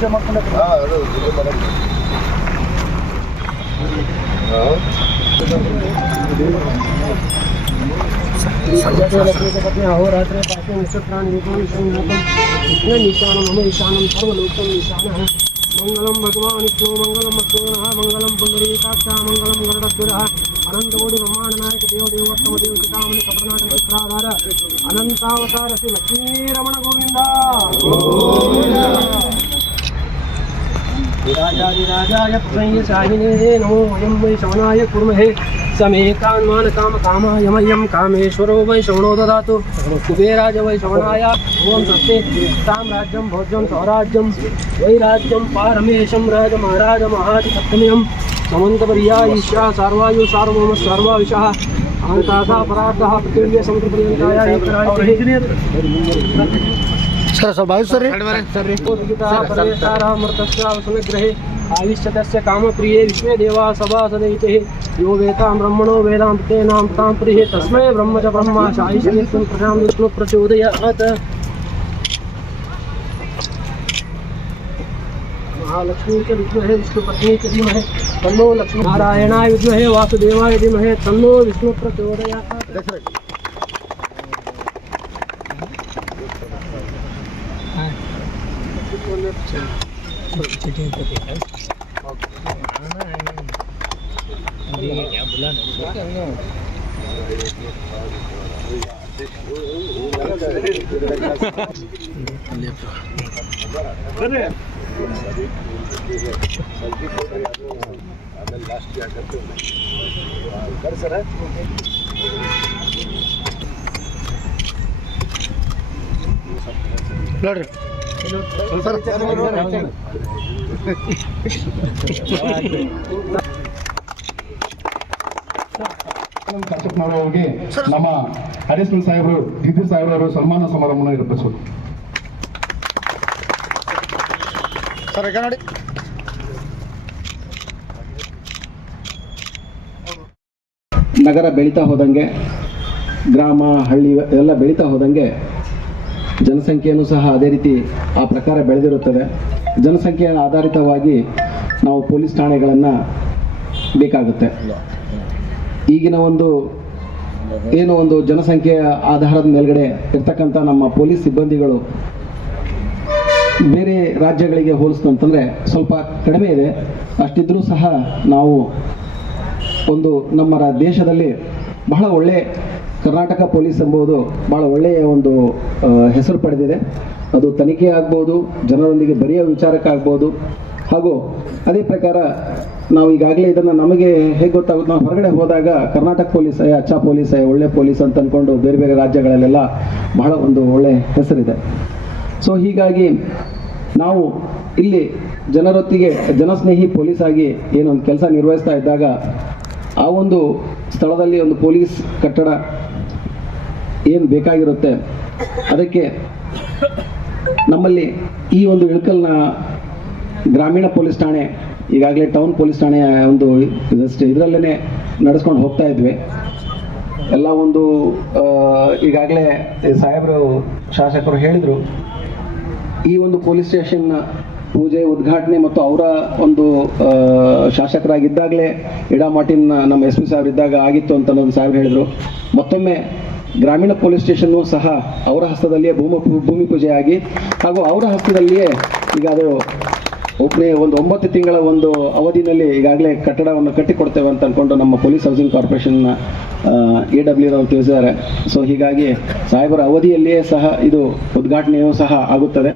ಪರಿಚಯ ಮಾಡ್ಕೊಂಡೆ ಹಾಂ ಅದು ಇದು ಮಾಡಕ್ಕೆ. ಹಾಂ पत्नी अहोरात्रे पाठे नक्षत्राणि विपुलं संज्ञातं विष्णु ईशानं मम ईशानं सर्वलोकं ईशानः मङ्गलं भगवान् विष्णु मङ्गलं मत्सोनः मङ्गलं पुण्डरीकाक्षा मङ्गलं गरुडध्वरः अनन्तकोटि ब्रह्माण्डनायक देव देवोत्तम देव चितामणि कपटनाटक चित्राधार अनन्तावतार श्री लक्ष्मीरमण गोविन्द राजाधिराजाय प्रणयशायिने नमो वयं वै शवनाय कुर्महे। समेकान् मानकामकामाय मह्यं कामेश्वरो वै शवणो ददातु। कुबेराज वै शवनाय ॐ सत्ते तां राज्यं भोज्यं स्वराज्यं। वैराज्यं पारमेशं राजमहाराजमहाजसप्तम्यं समन्तप्रिया ईशा सर्वायु सार्वम सर्वविशः। अहन्ताः परार्थः पृथिव्यसमुद्रपर्यन्ताय एकराज्ञः ಸರ್ ಸ್ವಲ್ಪ ಆಯ್ತು ಸರ್ सर्वेशामृतस्यावसनग्रहे आविश्यतस्य कामप्रिये विश्वे देवा सभासदैते यो वेतां ब्रह्मणो वेदां तेनां तां प्रिये तस्मै ब्रह्म च ब्रह्मा चायिष्यं प्रजां विष्णु प्रचोदयात् महालक्ष्मी च विद्महे विष्णुपत्नी च धीमहि तन्नो लक्ष्मीनारायणाय विद्महे वासुदेवाय धीमहि तन्नो विष्णु प्रचोदयात् ಆಮೇಲೆ ಲಾಸ್ಟ್ ಯಾಕಂತ ಕಳ್ಸರ ಅವ್ರಿಗೆ ನಮ್ಮ ಅಡಿಷನಲ್ ಸಾಹೇಬರು ದಿದ್ದೀರ್ ಸಾಹೇಬರು ಸನ್ಮಾನ ಸಮಾರಂಭವನ್ನು ಏರ್ಪಡಿಸೋದು. ಸರ್ ಈಗ ನೋಡಿ. ನಗರ ಬೆಳೀತಾ ಹೋದಂಗೆ ಗ್ರಾಮ ಹಳ್ಳಿ ಎಲ್ಲ ಬೆಳೀತಾ ಹೋದಂಗೆ ಜನಸಂಖ್ಯೆಯೂ ಸಹ ಅದೇ ರೀತಿ ಆ ಪ್ರಕಾರ ಬೆಳೆದಿರುತ್ತದೆ. ಜನಸಂಖ್ಯೆಯ ಆಧಾರಿತವಾಗಿ ನಾವು ಪೊಲೀಸ್ ಠಾಣೆಗಳನ್ನು ಬೇಕಾಗುತ್ತೆ. ಈಗಿನ ಒಂದು ಏನು ಒಂದು ಜನಸಂಖ್ಯೆಯ ಆಧಾರದ ಮೇಲ್ಗಡೆ ಇರ್ತಕ್ಕಂಥ ನಮ್ಮ ಪೊಲೀಸ್ ಸಿಬ್ಬಂದಿಗಳು ಬೇರೆ ರಾಜ್ಯಗಳಿಗೆ ಹೋಲಿಸ್ತಂತಂದರೆ ಸ್ವಲ್ಪ ಕಡಿಮೆ ಇದೆ. ಅಷ್ಟಿದ್ರೂ ಸಹ ನಾವು ಒಂದು ನಮ್ಮ ದೇಶದಲ್ಲಿ ಬಹಳ ಒಳ್ಳೆ ಕರ್ನಾಟಕ ಪೊಲೀಸ್ ಎಂಬುದು ಬಹಳ ಒಳ್ಳೆಯ ಒಂದು ಹೆಸರು ಪಡೆದಿದೆ. ಅದು ತನಿಖೆ ಆಗ್ಬೋದು, ಜನರೊಂದಿಗೆ ಬರೆಯೋ ವಿಚಾರಕ್ಕಾಗ್ಬೋದು. ಹಾಗೂ ಅದೇ ಪ್ರಕಾರ ನಾವು ಈಗಾಗಲೇ ಇದನ್ನು ನಮಗೆ ಹೇಗೆ ಗೊತ್ತಾಗುತ್ತೆ, ನಾವು ಹೊರಗಡೆ ಹೋದಾಗ ಕರ್ನಾಟಕ ಪೊಲೀಸ್ ಏ ಅಚ್ಚ ಪೊಲೀಸ್ ಏ ಒಳ್ಳೆ ಪೊಲೀಸ್ ಅಂತ ಅಂದ್ಕೊಂಡು ಬೇರೆ ಬೇರೆ ರಾಜ್ಯಗಳಲ್ಲೆಲ್ಲ ಬಹಳ ಒಂದು ಒಳ್ಳೆ ಹೆಸರಿದೆ. ಸೊ, ಹೀಗಾಗಿ ನಾವು ಇಲ್ಲಿ ಜನರೊತ್ತಿಗೆ, ಜನಸ್ನೇಹಿ ಪೊಲೀಸ್ ಆಗಿ ಏನೊಂದು ಕೆಲಸ ನಿರ್ವಹಿಸ್ತಾ ಇದ್ದಾಗ ಆ ಒಂದು ಸ್ಥಳದಲ್ಲಿ ಒಂದು ಪೊಲೀಸ್ ಕಟ್ಟಡ ಏನು ಬೇಕಾಗಿರುತ್ತೆ? ಅದಕ್ಕೆ ನಮ್ಮಲ್ಲಿ ಈ ಒಂದು ಇಳಕಲ್ನ ಗ್ರಾಮೀಣ ಪೊಲೀಸ್ ಠಾಣೆ, ಈಗಾಗಲೇ ಟೌನ್ ಪೊಲೀಸ್ ಠಾಣೆ ಒಂದು ಇದರಲ್ಲೇ ನಡೆಸ್ಕೊಂಡು ಹೋಗ್ತಾ ಇದ್ವಿ. ಎಲ್ಲ ಒಂದು ಈಗಾಗಲೇ ಸಾಹೇಬರು, ಶಾಸಕರು ಹೇಳಿದರು, ಈ ಒಂದು ಪೊಲೀಸ್ ಸ್ಟೇಷನ್ ಪೂಜೆ ಉದ್ಘಾಟನೆ ಮತ್ತು ಅವರ ಒಂದು ಶಾಸಕರಾಗಿದ್ದಾಗಲೇ ಇಡಾಮಾಟಿನ ನಮ್ಮ ಎಸ್ ಪಿ ಸಾಹೇಬ್ರು ಇದ್ದಾಗ ಆಗಿತ್ತು ಅಂತ ನಮ್ಮ ಸಾಹೇಬ್ರು ಹೇಳಿದರು. ಮತ್ತೊಮ್ಮೆ ಗ್ರಾಮೀಣ ಪೊಲೀಸ್ ಸ್ಟೇಷನ್ನು ಸಹ ಅವರ ಹಸ್ತದಲ್ಲಿಯೇ ಭೂಮಿ ಭೂಮಿ ಪೂಜೆಯಾಗಿ ಹಾಗೂ ಅವರ ಹಸ್ತದಲ್ಲಿಯೇ ಈಗ ಅದು ಒಬ್ಬನೇ ಒಂದು ಒಂಬತ್ತು ತಿಂಗಳ ಒಂದು ಅವಧಿನಲ್ಲಿ ಈಗಾಗಲೇ ಕಟ್ಟಡವನ್ನು ಕಟ್ಟಿಕೊಡ್ತೇವೆ ಅಂತ ಅಂದ್ಕೊಂಡು ನಮ್ಮ ಪೊಲೀಸ್ ಹೌಸಿಂಗ್ ಕಾರ್ಪೊರೇಷನ್ನ ಎ ಡಬ್ಲ್ಯೂ ಅವರು ತಿಳಿಸಿದ್ದಾರೆ. ಸೊ ಹೀಗಾಗಿ ಸಾಹೇಬರ ಅವಧಿಯಲ್ಲಿಯೇ ಸಹ ಇದು ಉದ್ಘಾಟನೆಯೂ ಸಹ ಆಗುತ್ತದೆ.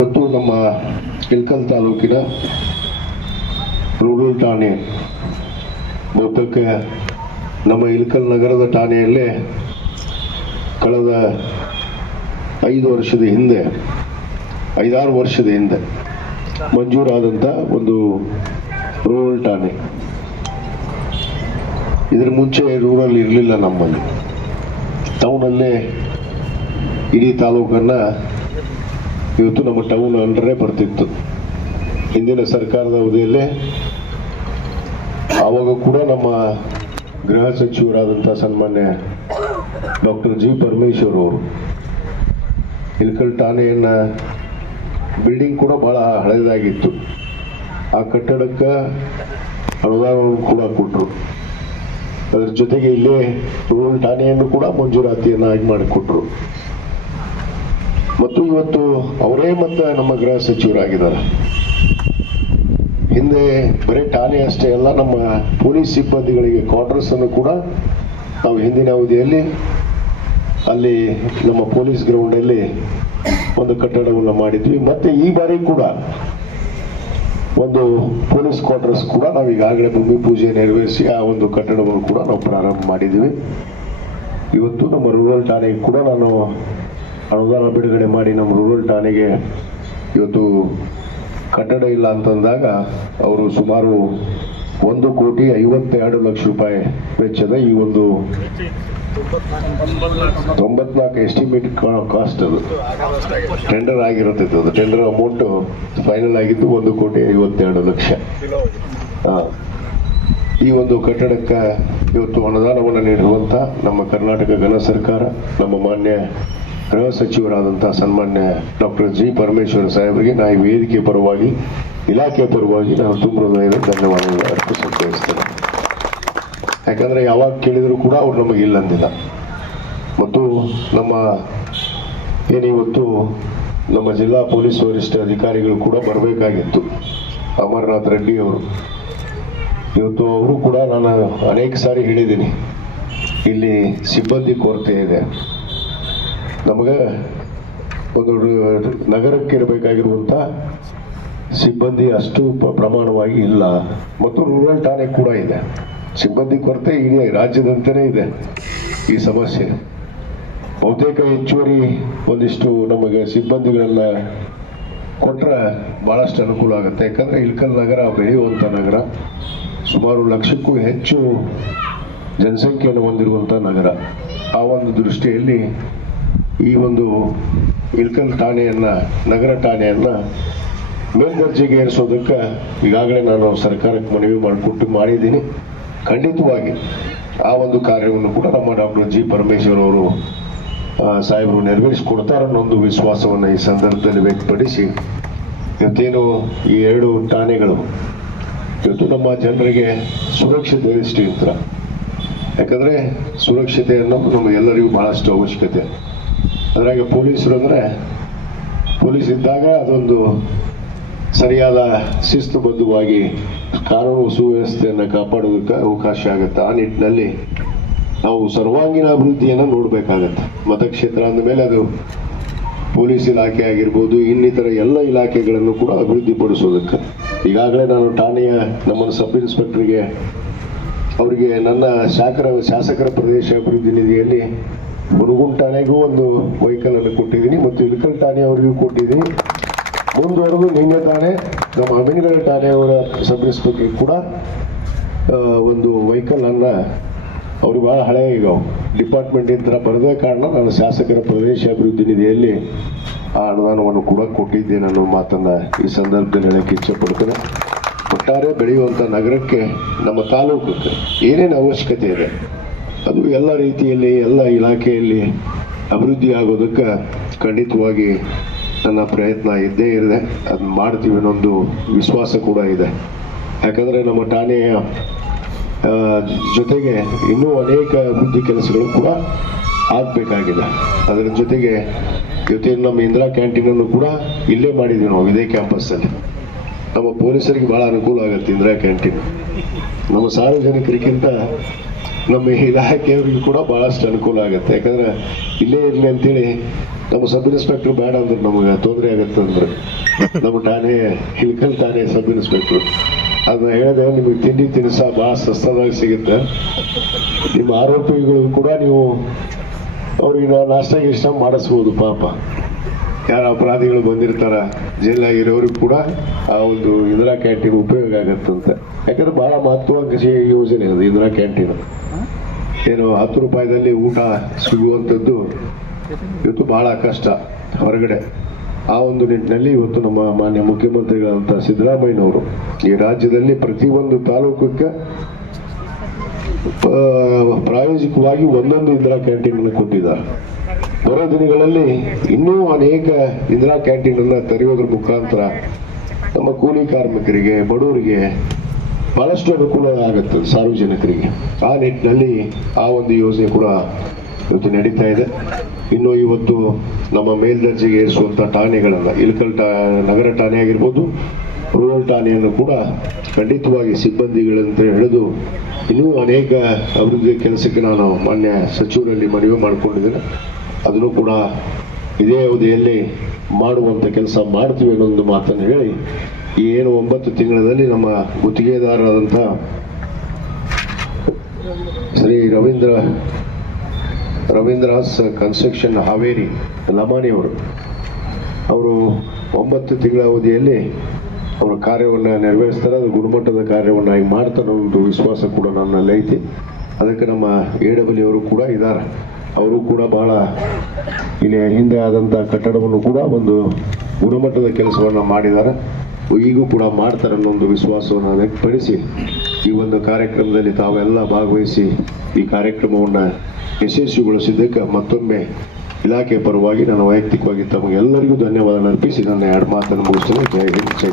ಇವತ್ತು ನಮ್ಮ ಇಳ್ಕಲ್ ತಾಲೂಕಿನ ರೂರಲ್ ಠಾಣೆ ಬಹುತೇಕ ನಮ್ಮ ಇಲ್ಕಲ್ ನಗರದ ಠಾಣೆಯಲ್ಲೇ ಕಳೆದ ಐದು ವರ್ಷದ ಹಿಂದೆ, ಐದಾರು ವರ್ಷದ ಹಿಂದೆ ಮಂಜೂರಾದಂಥ ಒಂದು ರೂರಲ್ ಠಾಣೆ. ಇದ್ರ ಮುಂಚೆ ರೂರಲ್ ಇರಲಿಲ್ಲ ನಮ್ಮಲ್ಲಿ. ಟೌನಲ್ಲೇ ಇಡೀ ತಾಲೂಕನ್ನು ಇವತ್ತು ನಮ್ಮ ಟೌನ್ ಅಂಡರೇ ಬರ್ತಿತ್ತು. ಹಿಂದಿನ ಸರ್ಕಾರದ ಅವಧಿಯಲ್ಲೇ ಆವಾಗ ಕೂಡ ನಮ್ಮ ಗೃಹ ಸಚಿವರಾದಂಥ ಸನ್ಮಾನ್ಯ ಡಾಕ್ಟರ್ ಜಿ ಪರಮೇಶ್ವರ್ ಅವರು. ಇಲ್ಕಲ್ ಠಾಣೆಯನ್ನ ಬಿಲ್ಡಿಂಗ್ ಕೂಡ ಬಹಳ ಹಳೆಯದಾಗಿತ್ತು ಆ ಕಟ್ಟಡಕ್ಕೆ ಅನುದಾನವನ್ನು ಕೂಡ ಕೊಟ್ಟರು ಅದರ ಜೊತೆಗೆ ಇಲ್ಲೇ ರೂರಲ್ ಠಾಣೆಯನ್ನು ಕೂಡ ಮಂಜೂರಾತಿಯನ್ನಾಗಿ ಮಾಡಿಕೊಟ್ರು. ಮತ್ತು ಇವತ್ತು ಅವರೇ ಮತ್ತೆ ನಮ್ಮ ಗೃಹ ಸಚಿವರಾಗಿದ್ದಾರೆ. ಹಿಂದೆ ಬರೀ ಠಾಣೆ ಅಷ್ಟೇ ಅಲ್ಲ, ನಮ್ಮ ಪೊಲೀಸ್ ಸಿಬ್ಬಂದಿಗಳಿಗೆ ಕ್ವಾರ್ಟರ್ಸ್ ಅನ್ನು ಕೂಡ ನಾವು ಹಿಂದಿನ ಅವಧಿಯಲ್ಲಿ ಅಲ್ಲಿ ನಮ್ಮ ಪೊಲೀಸ್ ಗ್ರೌಂಡಲ್ಲಿ ಒಂದು ಕಟ್ಟಡವನ್ನು ಮಾಡಿದ್ವಿ. ಮತ್ತೆ ಈ ಬಾರಿ ಕೂಡ ಒಂದು ಪೊಲೀಸ್ ಕ್ವಾರ್ಟರ್ಸ್ ಕೂಡ ನಾವು ಈಗಾಗಲೇ ಭೂಮಿ ಪೂಜೆ ನೆರವೇರಿಸಿ ಆ ಒಂದು ಕಟ್ಟಡವನ್ನು ಕೂಡ ನಾವು ಪ್ರಾರಂಭ ಮಾಡಿದ್ವಿ. ಇವತ್ತು ನಮ್ಮ ರೂರಲ್ ಠಾಣೆಗೆ ಕೂಡ ನಾನು ಅನುದಾನ ಬಿಡುಗಡೆ ಮಾಡಿ ನಮ್ಮ ರೂರಲ್ ಠಾಣೆಗೆ ಇವತ್ತು ಕಟ್ಟಡ ಇಲ್ಲ ಅಂತಂದಾಗ ಅವರು ಸುಮಾರು ಒಂದು ಕೋಟಿ ಐವತ್ತೆರಡು ಲಕ್ಷ ರೂಪಾಯಿ ವೆಚ್ಚದ ಈ ಒಂದು ತೊಂಬತ್ನಾಲ್ಕು ಎಸ್ಟಿಮೇಟ್ ಕಾಸ್ಟ್ ಅದು ಟೆಂಡರ್ ಆಗಿರುತ್ತೆ ಅದು ಟೆಂಡರ್ ಅಮೌಂಟ್ ಫೈನಲ್ ಆಗಿದ್ದು ಒಂದು ಕೋಟಿ ಐವತ್ತೆರಡು ಲಕ್ಷ. ಈ ಒಂದು ಕಟ್ಟಡಕ್ಕೆ ಇವತ್ತು ಅನುದಾನವನ್ನು ನೀಡಿರುವಂಥ ನಮ್ಮ ಕರ್ನಾಟಕ ಘನ ಸರ್ಕಾರ, ನಮ್ಮ ಮಾನ್ಯ ಗೃಹ ಸಚಿವರಾದಂಥ ಸನ್ಮಾನ್ಯ ಡಾಕ್ಟರ್ ಜಿ ಪರಮೇಶ್ವರ ಸಾಹೇಬರಿಗೆ ನಾ ಈ ವೇದಿಕೆ ಪರವಾಗಿ ಇಲಾಖೆ ಪರವಾಗಿ ನಾನು ತುಂಬ ಧನ್ಯವಾದಗಳು ಅರ್ಪಿಸಲು ಬಯಸ್ತೇನೆ ಯಾಕಂದ್ರೆ ಯಾವಾಗ ಕೇಳಿದರೂ ಕೂಡ ಅವ್ರು ನಮಗೆ ಇಲ್ಲ ಅಂದಿಲ್ಲ. ಮತ್ತು ನಮ್ಮ ಏನಿವತ್ತು ನಮ್ಮ ಜಿಲ್ಲಾ ಪೊಲೀಸ್ ವರಿಷ್ಠ ಅಧಿಕಾರಿಗಳು ಕೂಡ ಬರಬೇಕಾಗಿತ್ತು. ಅಮರನಾಥ್ ರೆಡ್ಡಿ ಅವರು. ಇವತ್ತು ಅವರು ಕೂಡ ನಾನು ಅನೇಕ ಸಾರಿ ಹೇಳಿದ್ದೀನಿ. ಇಲ್ಲಿ ಸಿಬ್ಬಂದಿ ಕೊರತೆ ಇದೆ. ನಮಗೆ ಒಂದು ನಗರಕ್ಕಿರಬೇಕಾಗಿರುವಂಥ ಸಿಬ್ಬಂದಿ ಅಷ್ಟು ಪ್ರಮಾಣವಾಗಿ ಇಲ್ಲ. ಮತ್ತು ರೂರಲ್ ಠಾಣೆ ಕೂಡ ಇದೆ. ಸಿಬ್ಬಂದಿ ಕೊರತೆ ಇಡೀ ರಾಜ್ಯದಂತೆಯೇ ಇದೆ ಈ ಸಮಸ್ಯೆ. ಬಹುತೇಕ ಹೆಚ್ಚುವರಿ ಒಂದಿಷ್ಟು ನಮಗೆ ಸಿಬ್ಬಂದಿಗಳನ್ನ ಕೊಟ್ಟರೆ ಭಾಳಷ್ಟು ಅನುಕೂಲ ಆಗುತ್ತೆ. ಯಾಕಂದರೆ ಇಲ್ಕಲ್ ನಗರ ಬೆಳೆಯುವಂಥ ನಗರ. ಸುಮಾರು ಲಕ್ಷಕ್ಕೂ ಹೆಚ್ಚು ಜನಸಂಖ್ಯೆಯನ್ನು ಹೊಂದಿರುವಂಥ ನಗರ. ಆ ಒಂದು ದೃಷ್ಟಿಯಲ್ಲಿ ಈ ಒಂದು ಇಳ್ಕಲ್ ಠಾಣೆಯನ್ನು, ನಗರ ಠಾಣೆಯನ್ನು ಮೇಲ್ದರ್ಜೆಗೆ ಏರಿಸೋದಕ್ಕೆ ಈಗಾಗಲೇ ನಾನು ಸರ್ಕಾರಕ್ಕೆ ಮನವಿ ಮಾಡಿಕೊಟ್ಟು ಮಾಡಿದ್ದೀನಿ. ಖಂಡಿತವಾಗಿ ಆ ಒಂದು ಕಾರ್ಯವನ್ನು ಕೂಡ ನಮ್ಮ ಡಾಕ್ಟರ್ ಜಿ ಪರಮೇಶ್ವರ್ ಅವರು ಸಾಹೇಬರು ಒಂದು ವಿಶ್ವಾಸವನ್ನು ಈ ಸಂದರ್ಭದಲ್ಲಿ ವ್ಯಕ್ತಪಡಿಸಿ, ಇವತ್ತೇನು ಈ ಎರಡು ಠಾಣೆಗಳು ಇವತ್ತು ನಮ್ಮ ಜನರಿಗೆ ಸುರಕ್ಷತೆ ದೃಷ್ಟಿಯಿಂದ, ಯಾಕಂದ್ರೆ ಸುರಕ್ಷತೆ ಅನ್ನೋದು ನಮಗೆಲ್ಲರಿಗೂ ಬಹಳಷ್ಟು ಅವಶ್ಯಕತೆ. ಅದ್ರಾಗೆ ಪೊಲೀಸರು ಅಂದ್ರೆ ಪೊಲೀಸ್ ಇದ್ದಾಗ ಅದೊಂದು ಸರಿಯಾದ ಶಿಸ್ತುಬದ್ಧವಾಗಿ ಕಾನೂನು ಸುವ್ಯವಸ್ಥೆಯನ್ನು ಕಾಪಾಡೋದಕ್ಕೆ ಅವಕಾಶ ಆಗುತ್ತೆ. ಆ ನಿಟ್ಟಿನಲ್ಲಿ ನಾವು ಸರ್ವಾಂಗೀಣ ಅಭಿವೃದ್ಧಿಯನ್ನು ನೋಡಬೇಕಾಗತ್ತೆ. ಮತಕ್ಷೇತ್ರ ಅಂದಮೇಲೆ ಅದು ಪೊಲೀಸ್ ಇಲಾಖೆ ಆಗಿರ್ಬೋದು, ಇನ್ನಿತರ ಎಲ್ಲ ಇಲಾಖೆಗಳನ್ನು ಕೂಡ ಅಭಿವೃದ್ಧಿಪಡಿಸೋದಕ್ಕೆ. ಈಗಾಗಲೇ ನಾನು ಠಾಣೆಯ ನಮ್ಮ ಸಬ್ ಇನ್ಸ್ಪೆಕ್ಟರ್ಗೆ, ಅವರಿಗೆ ನನ್ನ ಶಾಸಕರ ಶಾಸಕರ ಪ್ರದೇಶ ಅಭಿವೃದ್ಧಿ ನಿಧಿಯಲ್ಲಿ ಮುರುಗುನ್ ಠಾಣೆಗೂ ಒಂದು ವೆಹಿಕಲನ್ನು ಕೊಟ್ಟಿದ್ದೀನಿ ಮತ್ತು ಇಳಕಲ್ ಠಾಣೆ ಅವರಿಗೂ ಕೊಟ್ಟಿದ್ದೀನಿ. ಮುಂದುವರೆದು ನಿನ್ನೆ ತಾನೇ ನಮ್ಮ ಅಭಿನಂದನ ಠಾಣೆಯವರ ಸಬ್ ಇನ್ಸ್ಪೆಕ್ಟರ್ ಕೂಡ ಒಂದು ವೆಹಿಕಲ್ ಅನ್ನ ಅವರು ಬಹಳ ಹಳೆಯ ಈಗ ಡಿಪಾರ್ಟ್ಮೆಂಟ್ ಇಂದ ಬರದೇ ಕಾರಣ ನಾನು ಶಾಸಕರ ಪ್ರದೇಶ ಅಭಿವೃದ್ಧಿ ನಿಧಿಯಲ್ಲಿ ಆ ಅನುದಾನವನ್ನು ಕೂಡ ಕೊಟ್ಟಿದ್ದೇನೆ ಅನ್ನೋ ಮಾತನ್ನ ಈ ಸಂದರ್ಭದಲ್ಲಿ ಹೇಳಕ್ಕೆ ಇಚ್ಛೆ ಪಡ್ತೇನೆ ಒಟ್ಟಾರೆ ಬೆಳೆಯುವಂಥ ನಗರಕ್ಕೆ ನಮ್ಮ ತಾಲೂಕು ಏನೇನು ಅವಶ್ಯಕತೆ ಇದೆ, ಅದು ಎಲ್ಲ ರೀತಿಯಲ್ಲಿ, ಎಲ್ಲ ಇಲಾಖೆಯಲ್ಲಿ ಅಭಿವೃದ್ಧಿ ಆಗೋದಕ್ಕೆ ಖಂಡಿತವಾಗಿ ನನ್ನ ಪ್ರಯತ್ನ ಇದ್ದೇ ಇದೆ ಅದನ್ನ ಮಾಡ್ತೀವಿ ಅನ್ನೊಂದು ವಿಶ್ವಾಸ ಕೂಡ ಇದೆ. ಯಾಕಂದರೆ ನಮ್ಮ ಠಾಣೆಯ ಜೊತೆಗೆ ಇನ್ನೂ ಅನೇಕ ಅಭಿವೃದ್ಧಿ ಕೆಲಸಗಳು ಕೂಡ ಆಗಬೇಕಾಗಿದೆ. ಅದರ ಜೊತೆಗೆ ಜೊತೆ ನಮ್ಮ ಇಂದಿರಾ ಕ್ಯಾಂಟೀನನ್ನು ಕೂಡ ಇಲ್ಲೇ ಮಾಡಿದ್ವಿ ನಾವು, ಇದೇ ಕ್ಯಾಂಪಸ್ಸಲ್ಲಿ ನಮ್ಮ ಪೊಲೀಸರಿಗೆ ಬಹಳ ಅನುಕೂಲ ಆಗುತ್ತೆ ಇಂದಿರಾ ಕ್ಯಾಂಟೀನ್. ನಮ್ಮ ಸಾರ್ವಜನಿಕರಿಗಿಂತ ನಮ್ಮ ಇಲಾಖೆಯವರಿಗೂ ಕೂಡ ಬಹಳಷ್ಟು ಅನುಕೂಲ ಆಗುತ್ತೆ. ಯಾಕಂದ್ರೆ ಇಲ್ಲೇ ಇರಲಿ ಅಂತೇಳಿ ನಮ್ಮ ಸಬ್ ಇನ್ಸ್ಪೆಕ್ಟರ್ ಬೇಡ ಅಂದ್ರೆ ನಮಗೆ ತೊಂದರೆ ಆಗುತ್ತೆ ಅಂದ್ರೆ ನಮ್ಮ ಠಾಣೆ, ಹಿಲ್ಕಲ್ ಠಾಣೆ ಸಬ್ ಇನ್ಸ್ಪೆಕ್ಟರ್. ಅದನ್ನ ಹೇಳಿದೆ ನಿಮಗೆ ತಿಂಡಿ ತಿನಿಸ ಭಾಳ ಸಸ್ತದಾಗಿ ಸಿಗುತ್ತೆ. ನಿಮ್ಮ ಆರೋಪಿಗಳು ಕೂಡ ನೀವು ಅವ್ರಿಗೆ ನಾಷ್ಟ ಇಷ್ಟ ಮಾಡಿಸ್ಬೋದು ಪಾಪ. ಯಾರ ಅಪರಾಧಿಗಳು ಬಂದಿರ್ತಾರ, ಜೈಲಾಗಿರೋರಿಗೆ ಕೂಡ ಆ ಒಂದು ಇಂದಿರಾ ಕ್ಯಾಂಟೀನ್ ಉಪಯೋಗ ಆಗತ್ತಂತೆ. ಯಾಕಂದ್ರೆ ಬಹಳ ಮಹತ್ವಾಕಾಂಕ್ಷಿ ಯೋಜನೆ ಅದು ಇಂದಿರಾ ಕ್ಯಾಂಟೀನ್. ಏನು ಹತ್ತು ರೂಪಾಯಿದಲ್ಲಿ ಊಟ ಸಿಗುವಂಥದ್ದು ಇವತ್ತು ಬಹಳ ಕಷ್ಟ ಹೊರಗಡೆ. ಆ ಒಂದು ನಿಟ್ಟಿನಲ್ಲಿ ಇವತ್ತು ನಮ್ಮ ಮಾನ್ಯ ಮುಖ್ಯಮಂತ್ರಿಗಳಂತ ಸಿದ್ದರಾಮಯ್ಯನವರು ಈ ರಾಜ್ಯದಲ್ಲಿ ಪ್ರತಿಯೊಂದು ತಾಲೂಕಕ್ಕೆ ಪ್ರಾಯೋಜಿಕವಾಗಿ ಒಂದೊಂದು ಇಂದಿರಾ ಕ್ಯಾಂಟೀನ್ ಕೊಟ್ಟಿದ್ದಾರೆ. ಬರೋ ದಿನಗಳಲ್ಲಿ ಇನ್ನೂ ಅನೇಕ ಇಂದಿರಾ ಕ್ಯಾಂಟೀನ್ ಅನ್ನ ತೆರೆಯೋದ್ರ ಮುಖಾಂತರ ನಮ್ಮ ಕೂಲಿ ಕಾರ್ಮಿಕರಿಗೆ, ಬಡವರಿಗೆ ಬಹಳಷ್ಟು ಅನುಕೂಲ ಆಗುತ್ತೆ ಸಾರ್ವಜನಿಕರಿಗೆ. ಆ ನಿಟ್ಟಿನಲ್ಲಿ ಆ ಒಂದು ಯೋಜನೆ ಕೂಡ ಇವತ್ತು ನಡೀತಾ ಇದೆ. ಇನ್ನು ಇವತ್ತು ನಮ್ಮ ಮೇಲ್ದರ್ಜೆಗೆ ಏರಿಸುವಂಥ ಠಾಣೆಗಳನ್ನ ಇಲ್ಕಲ್ ಟಾ ನಗರ ಠಾಣೆ ಆಗಿರ್ಬೋದು, ರೂರಲ್ ಠಾಣೆಯನ್ನು ಕೂಡ ಖಂಡಿತವಾಗಿ ಸಿಬ್ಬಂದಿಗಳಂತ ಹೇಳಿದು ಇನ್ನೂ ಅನೇಕ ಅಭಿವೃದ್ಧಿ ಕೆಲಸಕ್ಕೆ ನಾನು ಮಾನ್ಯ ಸಚಿವರಲ್ಲಿ ಮನವಿ ಮಾಡಿಕೊಂಡಿದ್ದೇನೆ. ಅದನ್ನು ಕೂಡ ಇದೇ ಅವಧಿಯಲ್ಲಿ ಮಾಡುವಂಥ ಕೆಲಸ ಮಾಡ್ತೀವಿ ಅನ್ನೋ ಒಂದು ಮಾತನ್ನು ಹೇಳಿ ಏನು ಒಂಬತ್ತು ತಿಂಗಳಲ್ಲಿ ನಮ್ಮ ಗುತ್ತಿಗೆದಾರರಾದಂಥ ಶ್ರೀ ರವೀಂದ್ರ ರವೀಂದ್ರಾಸ್ ಕನ್ಸ್ಟ್ರಕ್ಷನ್ ಹಾವೇರಿ ಲಮಾನಿಯವರು ಅವರು ಒಂಬತ್ತು ತಿಂಗಳ ಅವಧಿಯಲ್ಲಿ ಅವರ ಕಾರ್ಯವನ್ನು ನೆರವೇರಿಸ್ತಾರೆ. ಅದು ಗುಣಮಟ್ಟದ ಕಾರ್ಯವನ್ನಾಗಿ ಮಾಡ್ತಾರೆ ಅನ್ನೋ ಒಂದು ವಿಶ್ವಾಸ ಕೂಡ ನನ್ನಲ್ಲಿ ಐತಿ. ಅದಕ್ಕೆ ನಮ್ಮ ಎ ಡಬ್ಲ್ಯೂ ಅವರು ಕೂಡ ಇದ್ದಾರೆ. ಅವರು ಕೂಡ ಬಹಳ ಇಲ್ಲಿ ಹಿಂದೆ ಆದಂಥ ಕಟ್ಟಡವನ್ನು ಕೂಡ ಒಂದು ಗುಣಮಟ್ಟದ ಕೆಲಸವನ್ನು ಮಾಡಿದ್ದಾರೆ. ಈಗೂ ಕೂಡ ಮಾಡ್ತಾರೆ ಅನ್ನೋ ಒಂದು ವಿಶ್ವಾಸವನ್ನು ವ್ಯಕ್ತಪಡಿಸಿ ಈ ಒಂದು ಕಾರ್ಯಕ್ರಮದಲ್ಲಿ ತಾವೆಲ್ಲ ಭಾಗವಹಿಸಿ ಈ ಕಾರ್ಯಕ್ರಮವನ್ನು ಯಶಸ್ವಿಗೊಳಿಸಿದ್ದಕ್ಕೆ ಮತ್ತೊಮ್ಮೆ ಇಲಾಖೆ ಪರವಾಗಿ ನಾನು ವೈಯಕ್ತಿಕವಾಗಿ ತಮಗೆಲ್ಲರಿಗೂ ಧನ್ಯವಾದ ಅರ್ಪಿಸಿ ನನ್ನ ಎರಡು ಮಾತನ್ನು ಮುಗಿಸ್ತೇನೆ. ಜೈ ಹಿಂದ್, ಜೈ